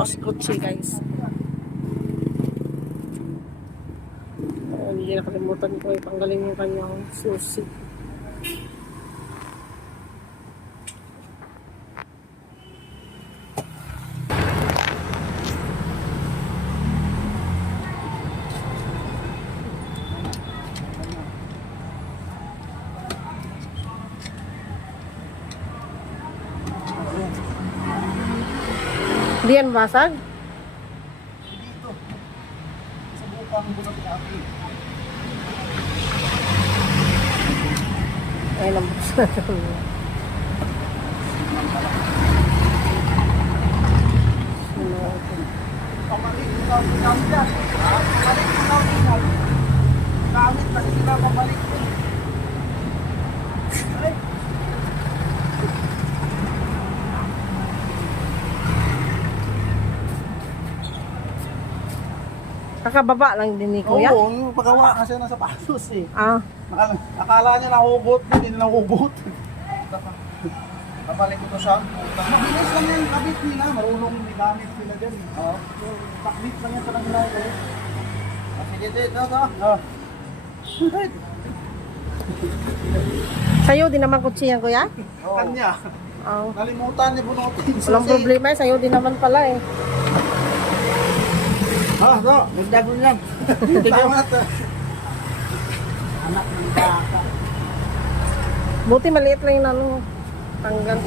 Kutsi guys. Hindi nakalimutan ko itanggalin yung kanyang susi. Hindi yan basag? Dito. Sa bukang bunot na api. Ay, lambot sa Pamalik mo na gamit yan. Pamalik mo na gamit. Gamit kasi sila pamalik. Ay. kakababa lang din ni Kuya. Oo, yung paggawa kasi nasa pasos eh. Ah, Akala niya nahugot, hindi nahugot. Kapalik ko to siya. Mabilis lang yung kabit nila, marunong may gamit sila dyan. Oo. Yung takbit lang yan sa kanila. Sige, ito. sa'yo din naman kutsi yan, Kuya? Kanya. Oh. Nalimutan ni Bunutin. Walang problema, sa'yo din naman pala eh. Ito. Nagdagon lang. Tama ito. Anak ng baka. Buti maliit lang yung ano, tanggal.